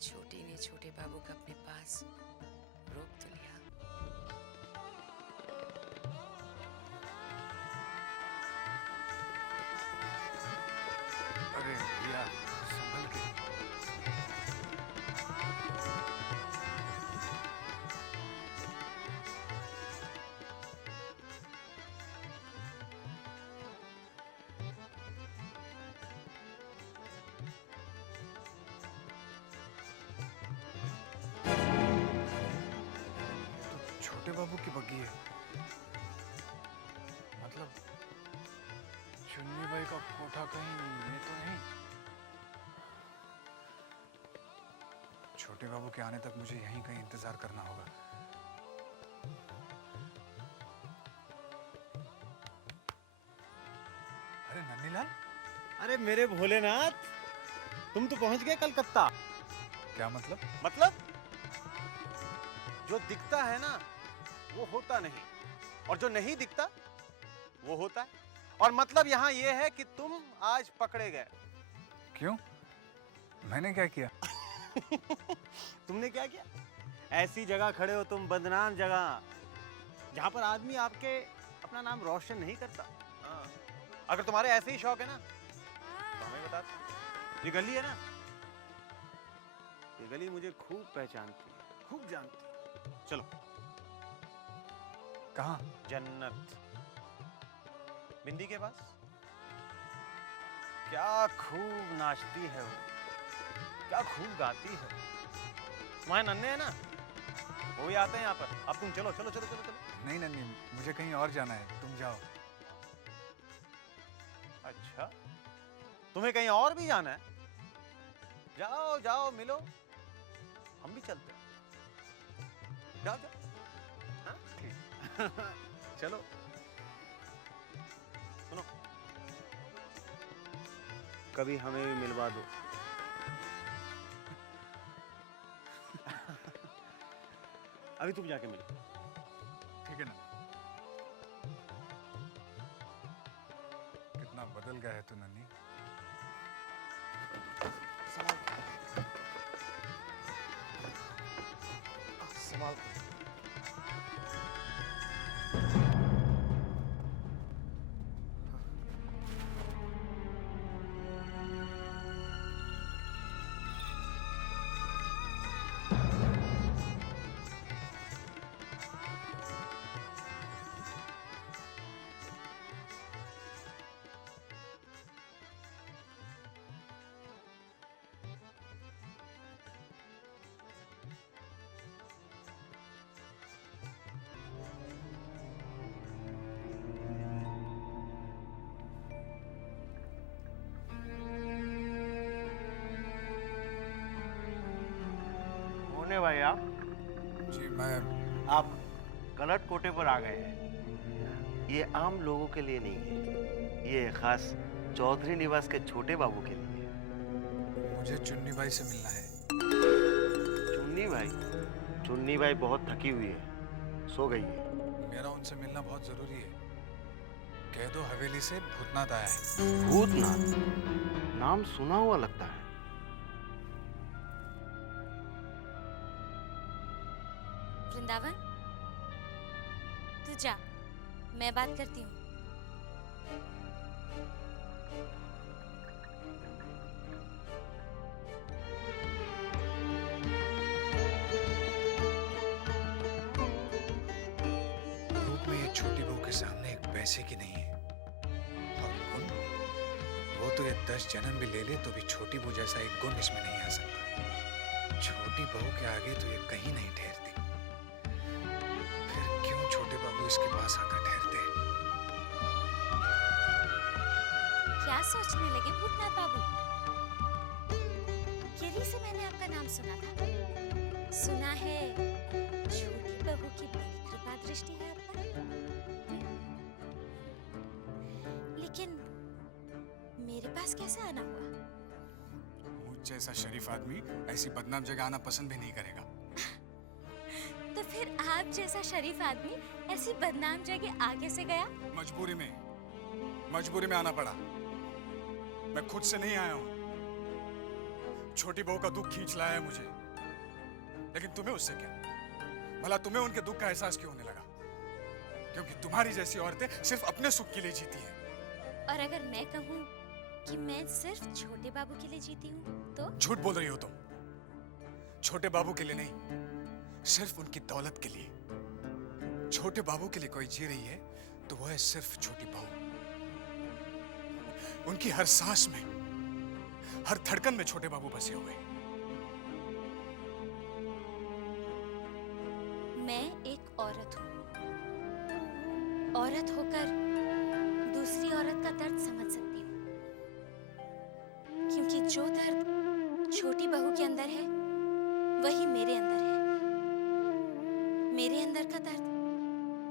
छोटी ने छोटे बाबू को अपने पास रोक तो लिया। अरे भैया संभल के। छोटे बाबू की बग्गी है, मतलब चुन्नी भाई का कोठा कहीं ये तो नहीं? छोटे बाबू के आने तक मुझे यहीं कहीं इंतजार करना होगा। अरे नन्हीलाल, अरे मेरे भोलेनाथ, तुम तो पहुंच गए कलकत्ता। क्या मतलब? मतलब जो दिखता है ना वो होता नहीं, और जो नहीं दिखता वो होता है। और मतलब यहाँ ये है कि तुम आज पकड़े गए। क्यों? मैंने क्या किया? तुमने क्या किया? ऐसी जगह खड़े हो तुम, बदनाम जगह, जहां पर आदमी आपके अपना नाम रोशन नहीं करता। हाँ। अगर तुम्हारे ऐसे ही शौक है ना तो हमें बता दो। ये गली है ना, ये गली मुझे खूब पहचानती है, खूब जानती है। चलो। कहाँ? जन्नत, बिंदी के पास। क्या खूब नाचती है वो, क्या खूब गाती है। तुम्हारे नन्हे है ना, वो भी आते हैं यहाँ पर। अब तुम चलो चलो चलो चलो चलो। नहीं नन्ही, मुझे कहीं और जाना है, तुम जाओ। अच्छा, तुम्हें कहीं और भी जाना है? जाओ जाओ, मिलो, हम भी चलते हैं। जाओ जाओ। हाँ? चलो। सुनो, कभी हमें भी मिलवा दो। अभी तुम जाके मिलो। ठीक है ना? कितना बदल गया है तू नन्ही। संभाल। कौन है भाई आप? जी मैं आप गलत कोटे पर आ गए हैं। ये आम लोगों के लिए नहीं है, ये खास चौधरी निवास के छोटे बाबू के लिए है। मुझे चुन्नी बाई से मिलना है। चुन्नी भाई? चुन्नी भाई बहुत थकी हुई है, सो गई है। मेरा उनसे मिलना बहुत जरूरी है। कह दो हवेली से भूतनाथ आया है। भूतनाथ? नाम सुना हुआ लगता है। वृंदावन, तू जा, मैं बात करती हूँ। रूप में ये छोटी बहू के सामने एक पैसे की नहीं है, और गुण, वो तो ये 10 जन्म भी ले ले तो भी छोटी बहू जैसा एक गुण इसमें नहीं आ सकता। छोटी बहू के आगे तो ये कहीं नहीं ठहरती। फिर क्यों छोटे बाबू इसके पास आकर ठहरते हैं? क्या सोचने लगे भूतनाथ बाबू? गिरी से मैंने आपका नाम सुना था। सुना है छोटी बहू की बड़ी कृपा दृष्टि है आप पर। लेकिन मेरे पास कैसे आना हुआ? मुझ जैसा शरीफ आदमी ऐसी बदनाम जगह आना पसंद भी नहीं करेगा। तो फिर आप जैसा शरीफ आदमी ऐसी बदनाम जगह आगे से गया? मजबूरी में आना पड़ा। मैं खुद से नहीं आया हूं। छोटी बहू का दुख खींच लाया है मुझे, लेकिन तुम्हें उससे क्या? भला तुम्हें उनके दुख का एहसास क्यों होने लगा? क्योंकि तुम्हारी जैसी औरतें सिर्फ अपने सुख के लिए जीती हैं। और अगर मैं कहूँ कि मैं सिर्फ छोटे बाबू के लिए जीती हूँ तो? झूठ बोल रही हो तुम। छोटे बाबू के लिए नहीं, सिर्फ उनकी दौलत के लिए। छोटे बाबू के लिए कोई जी रही है तो वो है सिर्फ छोटी बहू। उनकी हर सांस में, हर धड़कन में छोटे बाबू बसे हुए। मैं एक औरत हूँ। औरत होकर दूसरी औरत का दर्द समझ सकती हूँ, क्योंकि जो दर्द छोटी बहू के अंदर है वही मेरे अंदर है। मेरे अंदर का दर्द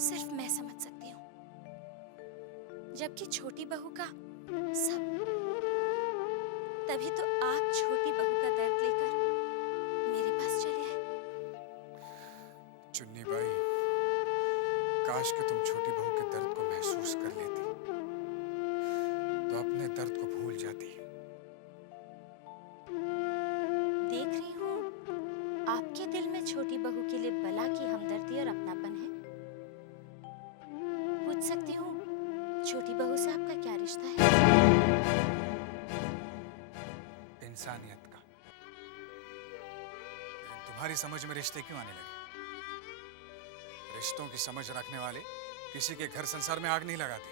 सिर्फ मैं समझ सकती हूँ, जबकि छोटी बहू का सब। तभी तो आप छोटी बहू का दर्द लेकर मेरे पास चले आए। चुन्नी बाई, काश कि तुम छोटी बहू के दर्द को महसूस कर लेती तो अपने दर्द को भूल जाती। देख रही हूँ आपके दिल में छोटी बहू के लिए बला की हमदर्दी और अपनापन है। पूछ सकती हूँ छोटी बहू से आपका क्या रिश्ता है? इंसानियत का। लेकिन तुम्हारी समझ में रिश्ते क्यों आने लगे? रिश्तों की समझ रखने वाले किसी के घर संसार में आग नहीं लगाते।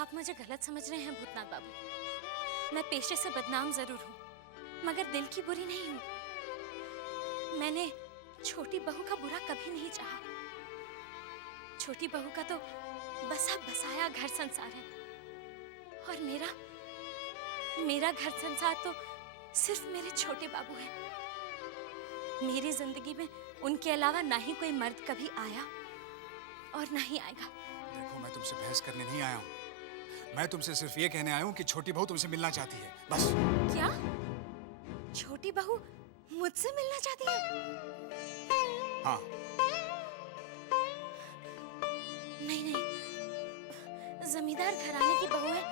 आप मुझे गलत समझ रहे हैं भूतनाथ बाबू। मैं पेशे से बदनाम जरूर हूँ, मगर दिल की बुरी नहीं हूँ। मैंने छोटी बहू का बुरा कभी नहीं चाहा। छोटी बहू का तो बसा बसाया घर संसार है, और मेरा घर संसार तो सिर्फ मेरे छोटे बाबू हैं। मेरी जिंदगी में उनके अलावा ना ही कोई मर्द कभी आया और ना ही आएगा। देखो, मैं तुमसे बहस करने नहीं आया हूँ। मैं तुमसे सिर्फ ये कहने आया हूँ कि छोटी बहू तुमसे मिलना चाहती है, बस। क्या? छोटी बहू मुझसे मिलना चाहती है? हाँ। नहीं, जमींदार घराने की बहुएं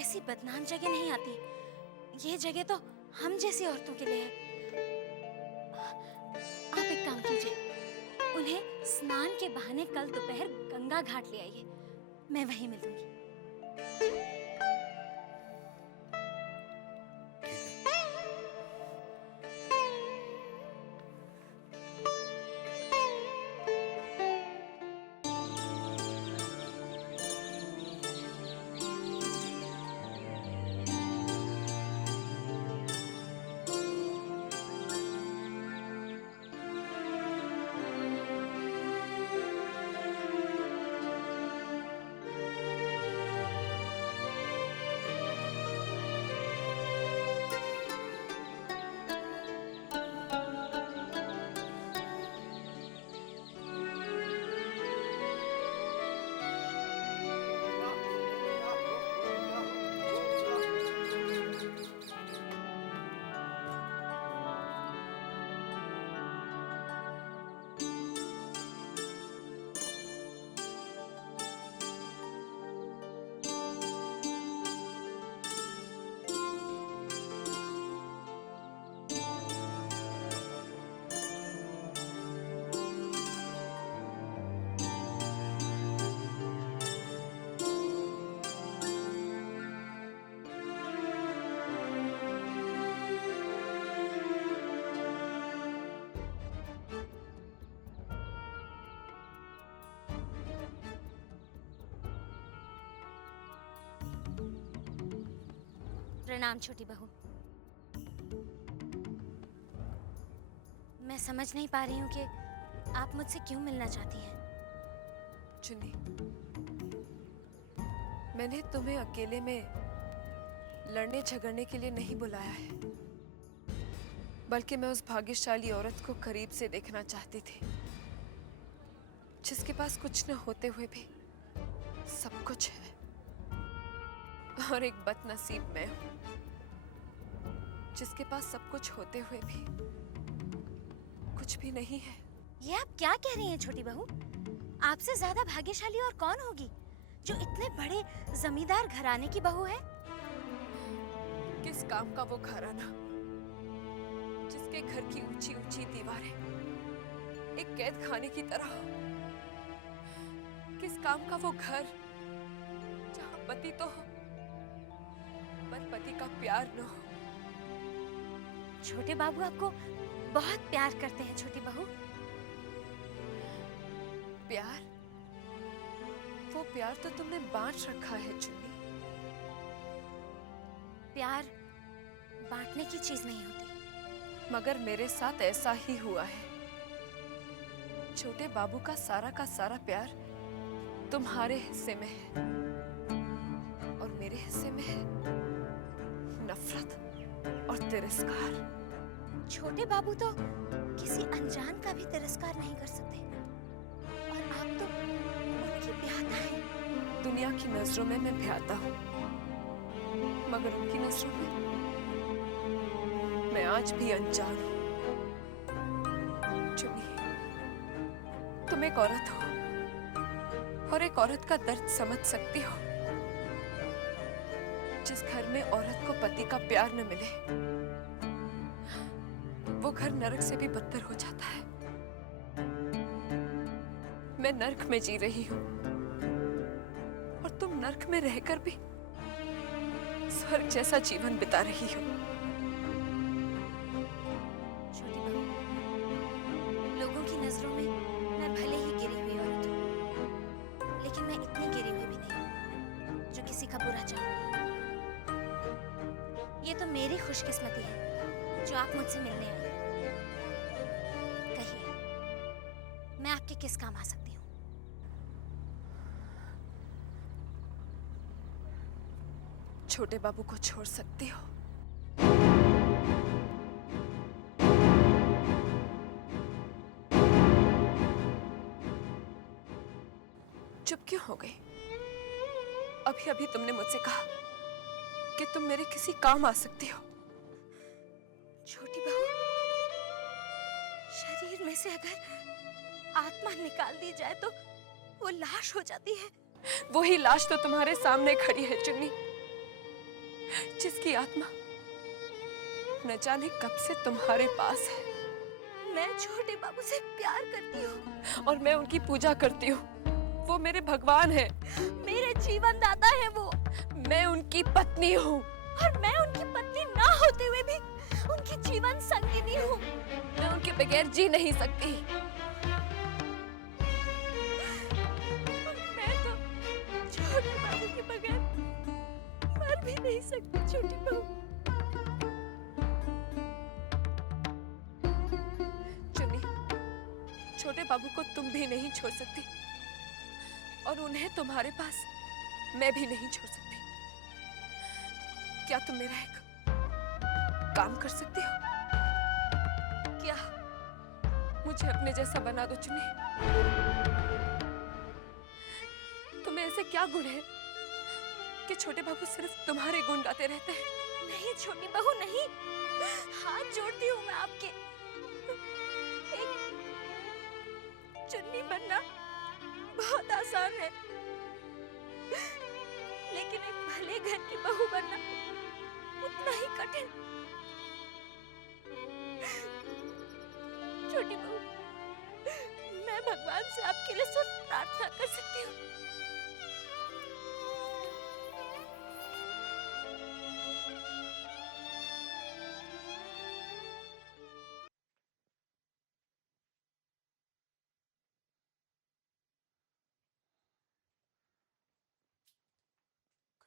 ऐसी बदनाम जगह नहीं आती। ये जगह तो हम जैसी औरतों के लिए है। आप एक काम कीजिए, उन्हें स्नान के बहाने कल दोपहर गंगा घाट ले आइए। मैं वहीं मिलूंगी। प्रणाम छोटी बहू। मैं समझ नहीं पा रही हूँ कि आप मुझसे क्यों मिलना चाहती हैं। चुन्नी, मैंने तुम्हें अकेले में लड़ने झगड़ने के लिए नहीं बुलाया है, बल्कि मैं उस भाग्यशाली औरत को करीब से देखना चाहती थी, जिसके पास कुछ न होते हुए भी सब कुछ है। और एक बदनसीब मैं हूं, जिसके पास सब कुछ होते हुए भी कुछ भी नहीं है। ये आप क्या कह रही हैं छोटी बहू? आपसे ज्यादा भाग्यशाली और कौन होगी जो इतने बड़े जमींदार घराने की बहू है? किस काम का वो घराना उसके घर की ऊंची ऊंची दीवारें एक कैद खाने की तरह हो। किस काम का वो घर जहां पति तो हो पर पति का प्यार न हो। छोटे बाबू आपको बहुत प्यार करते हैं छोटी बहू। प्यार? वो प्यार तो तुमने बांट रखा है चुन्नी। प्यार बांटने की चीज नहीं होती। मगर मेरे साथ ऐसा ही हुआ है। छोटे बाबू का सारा प्यार तुम्हारे हिस्से में है और मेरे हिस्से में है नफरत और तिरस्कार। छोटे बाबू तो किसी अनजान का भी तिरस्कार नहीं कर सकते और आप तो उनकी ब्याहता हैं। दुनिया की नजरों में मैं ब्याहता हूँ मगर उनकी नजरों में मैं आज भी अनजान हूँ। चुन्नी, तुम एक औरत हो और एक औरत का दर्द समझ सकती हो। जिस घर में औरत को पति का प्यार न मिले वो घर नरक से भी बदतर हो जाता है। मैं नरक में जी रही हूँ और तुम नरक में रहकर भी स्वर्ग जैसा जीवन बिता रही हो। छोटी बहू, लोगों की नजरों में मैं भले ही गिरी हुई औरत हूँ, लेकिन मैं इतनी गिरी हुई भी नहीं जो किसी का बुरा चाहूं। ये तो मेरी खुशकिस्मती है जो आप मुझसे मिलने आए। कहिए, मैं आपके किस काम आ सकती हूँ? छोटे बाबू को छोड़ सकती हो? चुप क्यों हो गई? अभी अभी तुमने मुझसे कहा कि तुम मेरे किसी काम आ सकती हो। छोटी बहू, शरीर में से अगर आत्मा निकाल दी जाए तो वो लाश हो जाती है। वही लाश तो तुम्हारे सामने खड़ी है चुन्नी, जिसकी आत्मा न जाने कब से तुम्हारे पास है। मैं छोटे बाबू से प्यार करती हूँ और मैं उनकी पूजा करती हूँ। वो मेरे भगवान है, मेरे जीवन दाता है वो। मैं उनकी पत्नी हूँ और मैं उनकी पत्नी ना होते हुए भी उनकी जीवन संगिनी हूँ। मैं उनके बगैर जी नहीं सकती। मैं तो छोटे बाबू के बगैर मर भी नहीं सकती। छोटी बहू, चुन्नी, छोटे बाबू को तुम भी नहीं छोड़ सकती और उन्हें तुम्हारे पास मैं भी नहीं छोड़ सकती। क्या तुम मेरा एक काम कर सकती हो? क्या मुझे अपने जैसा बना दो चुन्नी? तुम्हें ऐसे क्या गुण है कि छोटे बाबू सिर्फ तुम्हारे गुण गाते रहते हैं? नहीं छोटी बहू, नहीं। हाथ जोड़ती हूँ मैं आपके। एक चुन्नी बनना बहुत आसान है, लेकिन एक भले घर की बहू बनना उतना ही कठिन। छोटी बहू, मैं भगवान से आपके लिए सिर्फ प्रार्थना कर सकती हूँ।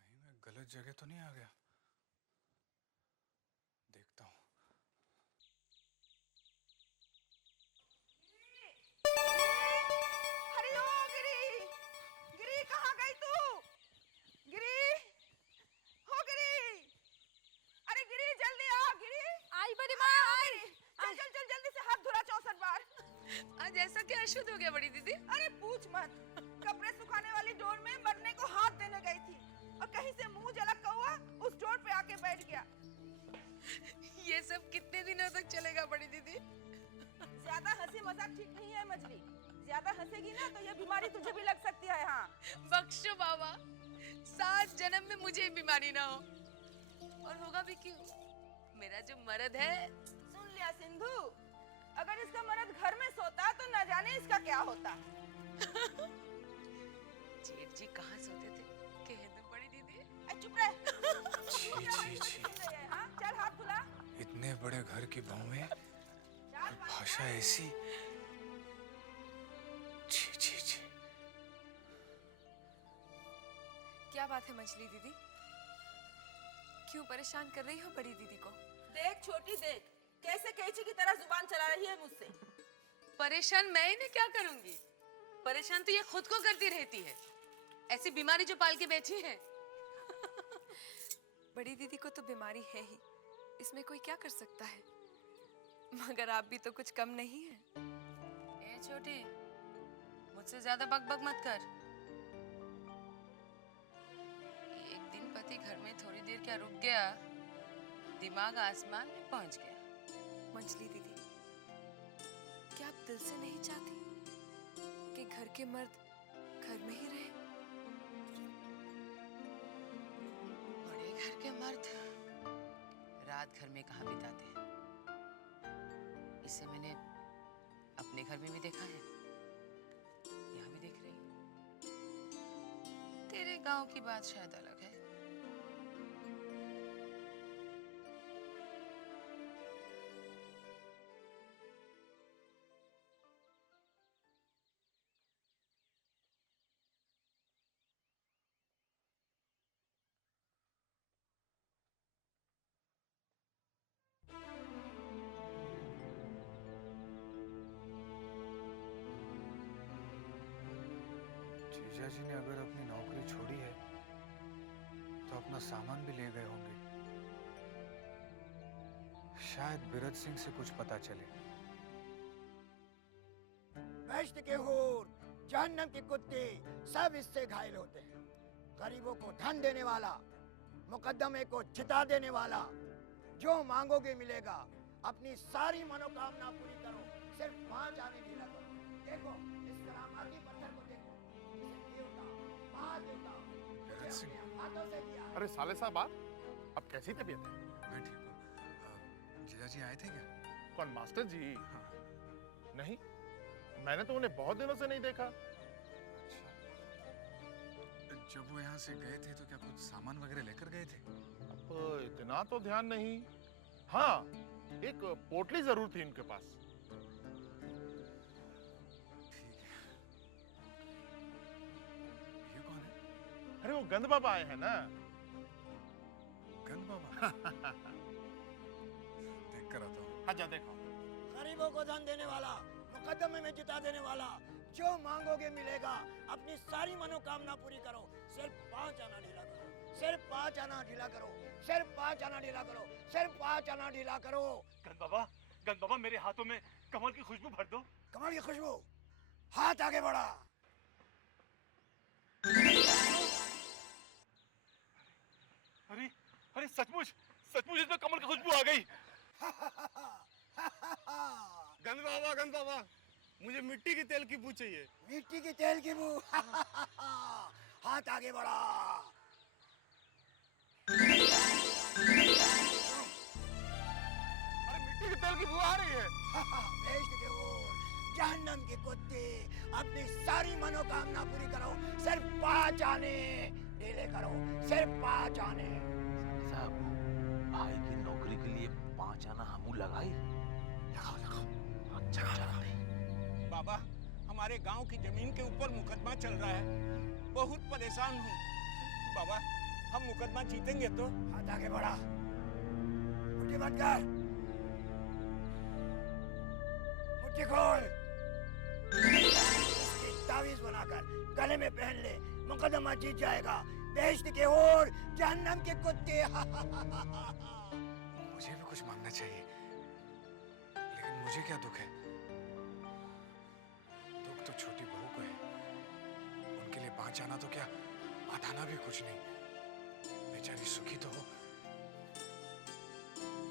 कहीं मैं गलत जगह तो नहीं आ गया? देखता हूँ। अरे ओ गिरी, गिरी कहाँ गई तू? गिरी, हो गिरी, अरे गिरी जल्दी आ गिरी। आई बड़ी माँ आई। चल चल चल जल्दी से हाथ धुला 64 बार। आज ऐसा क्या अशुद्ध हो गया बड़ी दीदी? अरे पूछ मत, कपड़े सुखाने वाली डोर में मरने को हाथ देने गई थी और कहीं से मुंह जलक कौआ उस डोर पे आके बैठ गया। ये सब कितने दिनों तक चलेगा बड़ी दीदी? ज्यादा हंसी मजाक ठीक नहीं है मछली। ज्यादा हंसेगी ना तो ये बीमारी तुझे भी लग सकती है। हाँ बख्शो बाबा, 7 जन्म में मुझे बीमारी ना हो। और होगा भी क्यों? मेरा जो मर्द है। सुन लिया सिंधु, अगर इसका मर्द घर में सोता तो न जाने इसका क्या होता। जेठ जी कहाँ सोते थे कह दो बड़ी दीदी। चुप रह। छी छी छी, हाँ? चल हाथ फुला। इतने बड़े घर की बहू में और भाषा ऐसी। छी छी छी। क्या बात है मछली दीदी, क्यों परेशान कर रही हो बड़ी दीदी को? देख छोटी देख, कैसे कैची की तरह जुबान चला रही है मुझसे। परेशान मैं इन्हें क्या करूंगी? परेशान तो ये खुद को करती रहती है, ऐसी बीमारी जो पाल के बैठी है। बड़ी दीदी को तो बीमारी है ही, इसमें कोई क्या कर सकता है, मगर आप भी तो कुछ कम नहीं है। ए छोटी, मुझसे ज्यादा बकबक मत कर। एक दिन पति घर में थोड़ी देर क्या रुक गया, दिमाग आसमान में पहुंच गया। मछली दीदी, क्या आप दिल से नहीं चाहती कि घर के मर्द घर में ही रहे? बड़े घर के मर्द रात घर में कहाँ बिताते हैं, इसे मैंने अपने घर में भी देखा है, यहाँ भी देख रही हूँ। तेरे गांव की बात शायद अलग है। जीजा जी ने अगर अपनी नौकरी छोड़ी है तो अपना सामान भी ले गए होंगे। शायद बिरज सिंह से कुछ पता चले। बेश्त के हूर, जहन्नम के कुत्ते सब इससे घायल होते हैं। गरीबों को धन देने वाला, मुकद्दमे को जिता देने वाला, जो मांगोगे मिलेगा। अपनी सारी मनोकामना पूरी करो, सिर्फ 5 आने ढीला करो। देखो इस करामाती पत्थर को देखो, इसे देवता, महादेवता बिरज सिंह, हाथों से दिया। अरे साले साहब आप, अब कैसी तबीयत है? मैं ठीक हूँ। जीजा जी आए थे क्या? कौन, मास्टर जी? हाँ। नहीं, मैंने तो उन्हें बहुत दिनों से नहीं देखा। अच्छा, जब वो यहाँ से गए थे तो क्या कुछ सामान वगैरह लेकर गए थे? अब इतना तो ध्यान नहीं। हाँ, एक पोटली जरूर थी उनके पास। ठीक है। ये कौन है? अरे वो गंद बाबा आए हैं ना। गंद बाबा? देख कर आता हूँ। हाँ जा देखो। गरीबों को धन देने वाला, मुकद्दमे में जिता देने वाला, जो मांगोगे मिलेगा। अपनी सारी मनोकामना पूरी करो, सिर्फ 5 आना ढीला करो, सिर्फ 5 आना ढीला करो, सिर्फ 5 आना ढीला करो, सिर्फ 5 आना ढीला करो। गंद बाबा मेरे हाथों में कमल की खुशबू भर दो। कमल की खुशबू, हाथ आगे बढ़ा। अरे अरे सचमुच इसमें कमल की खुशबू आ गई। गंद बाबा मुझे मिट्टी की तेल की बू चाहिए। मिट्टी की तेल की बू। हाथ आगे बढ़ा। अरे मिट्टी के तेल की बू आ रही है। बेश्त के ओर, जहन्नम के कुत्ते, अपनी सारी मनोकामना पूरी करो, सिर्फ 5 आने ढीले करो, सिर्फ 5 आने। साहब, भाई की नौकरी के लिए 5 आना हमू लगाई। लगाओ। अच्छा नहीं। बाबा, हमारे गांव की जमीन के ऊपर मुकदमा चल रहा है, बहुत परेशान हूँ। बाबा, हम मुकदमा जीतेंगे तो? हाथ आगे बढ़ा। मुट्ठी बंद कर। मुट्ठी खोल। इसकी तावीज बनाकर गले में पहन ले, मुकदमा जीत जाएगा। बेश्त के ओर, जहन्नम के कुत्ते। मुझे भी कुछ मांगना चाहिए, लेकिन मुझे क्या दुख है? दुख तो छोटी बहू को है। उनके लिए 5 आना तो क्या, 8 आना भी कुछ नहीं। बेचारी सुखी तो हो।